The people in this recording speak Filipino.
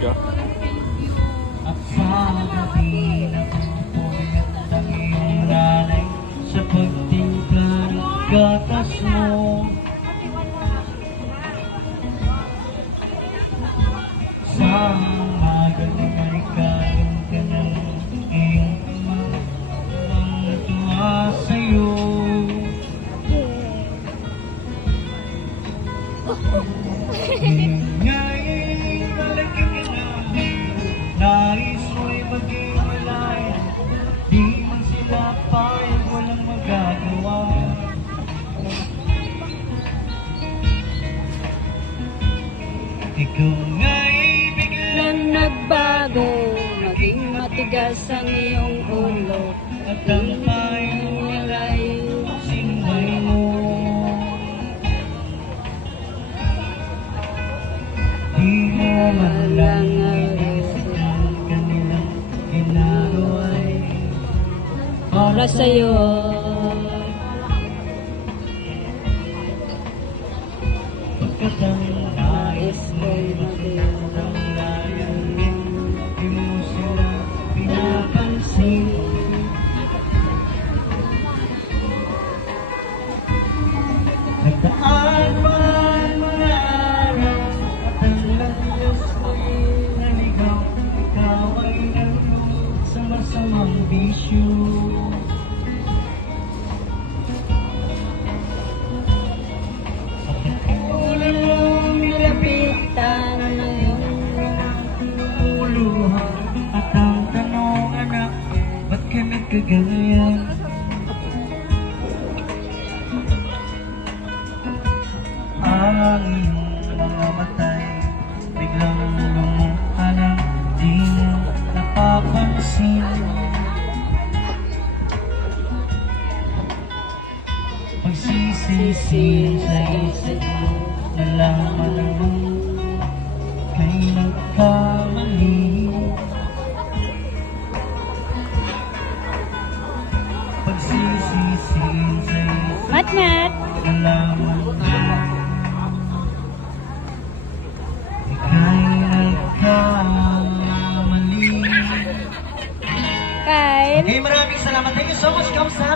ka. At sa gabi na pupuyat ang iyong lalay sa pagtimpla ng gatas mo. Sa umagang ay karoon ka ng iyong mga tuwa sa'yo. Ngayon malaki ka na, nais mo'y maging malaya, di man sila payag, walang magagawa. Ikaw nga'y biglang nagbago, maging matigas ang iyong ulo, at ang payong nila'y sinway mo. Di mo man lang ang kanilang ginagawa'y para sa'yo. Pagkat ang nais mo'y magandang layan, di mo sila pinapansin. Nagdaan pa ang mga araw at ang landas mo'y naligaw. Ikaw ay nalulod sa masamang bisyo. At ikulan mong nilapitan ng iyong uluhan. At ang tanong, anak, ba't ka nagkaganyan? Ang iyong mga matay biglang lumukha ng di mo napapansin. Pagsisisi sa isip mo, nalaman naman kay nagkamali. Pagsisisi sa isip Mat-mat! nalaman naman ika'y nagkamali. Kyle? Okay, maraming salamat. Thank you so much, Kamsa.